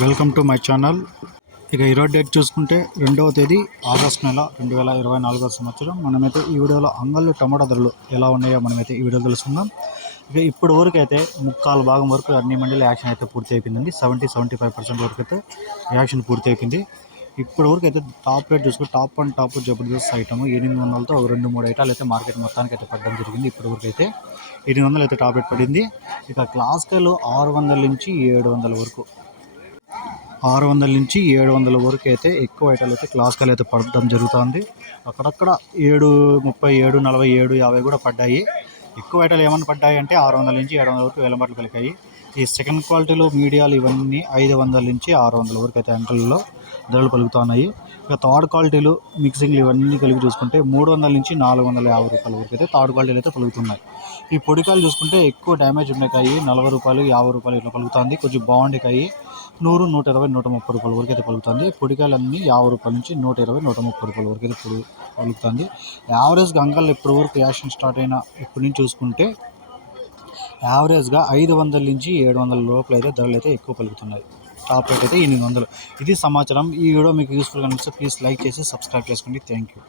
Welcome to my channel. ఇక ఈరోజు date చూసుకుంటే రెండవ తేదీ ఆగస్ట్ నెల రెండు వేల ఇరవై నాలుగో సంవత్సరం. మనమైతే ఈ వీడియోలో అంగళ్ళు టమాటా ధరలు ఎలా ఉన్నాయో మనమైతే ఈ వీడియోలో తెలుసుకుందాం. ఇక ఇప్పుడు వరకు అయితే ముక్కాలు భాగం వరకు అన్ని మండలి యాక్షన్ అయితే పూర్తి అయిపోయిందండి. సెవెంటీ సెవెంటీ ఫైవ్ పర్సెంట్ వరకు అయితే యాక్షన్ పూర్తి అయిపోయింది. ఇప్పటి వరకు అయితే టాప్ రేట్ చూసుకుంటే top and top Jabardasth item ఎనిమిది వందలతో ఒక రెండు మూడు ఐటాలు అయితే మార్కెట్ మొత్తానికి అయితే పడడం జరిగింది ఇప్పటి వరకు అయితే ఎనిమిది వందలు అయితే టాప్ రేట్ పడింది. ఇక క్లాస్కలు ఆరు వందల నుంచి ఏడు వందల వరకు ఆరు వందల నుంచి ఏడు వందల వరకు అయితే ఎక్కువ ఐటాలు అయితే క్లాస్కల్ అయితే పడడం జరుగుతుంది. అక్కడక్కడ ఏడు ముప్పై ఏడు నలభై ఏడు యాభై కూడా పడ్డాయి. ఎక్కువ ఐటాలు ఏమైనా పడ్డాయి అంటే ఆరు వందల నుంచి ఏడు వందల వరకు వేలమాటలు పలికాయి ఈ సెకండ్ క్వాలిటీలో మీడియాలు ఇవన్నీ ఐదు వందల నుంచి ఆరు వందల వరకు అయితే అంకల్లో ధరలు పలుకుతున్నాయి. ఇక థర్డ్ క్వాలిటీలు మిక్సింగ్లు ఇవన్నీ కలిపి చూసుకుంటే మూడు వందల నుంచి నాలుగు వందల యాభై రూపాయల వరకు అయితే థర్డ్ క్వాలిటీలు అయితే పలుకుతున్నాయి. ఈ పొడికాయలు చూసుకుంటే ఎక్కువ డ్యామేజ్ ఉండే కాయి నలభై రూపాయలు యాభై రూపాయలు ఇట్లా పలుకుతుంది. కొంచెం బాగుండే కాయి నూరు నూట ఇరవై నూట ముప్పై రూపాయల వరకు అయితే పలుకుతుంది. పొడికాయలు అన్నీ యాభై రూపాయల నుంచి నూట ఇరవై నూట ముప్పై రూపాయల వరకు అయితే పలుకుతుంది. యావరేజ్గా అంకల్ ఇప్పటి వరకు యాక్షన్ స్టార్ట్ అయిన ఇప్పటి నుంచి చూసుకుంటే యావరేజ్గా ఐదు వందల నుంచి ఏడు వందల లోపల అయితే ధరలు అయితే ఎక్కువ పలుకుతున్నాయి. టాప్ రేట్ అయితే ఎనిమిది వందలు. ఇది సమాచారం. ఈ వీడియో మీకు యూస్ఫుల్గా అనిపిస్తే ప్లీజ్ లైక్ చేసి సబ్స్క్రైబ్ చేసుకోండి. Thank you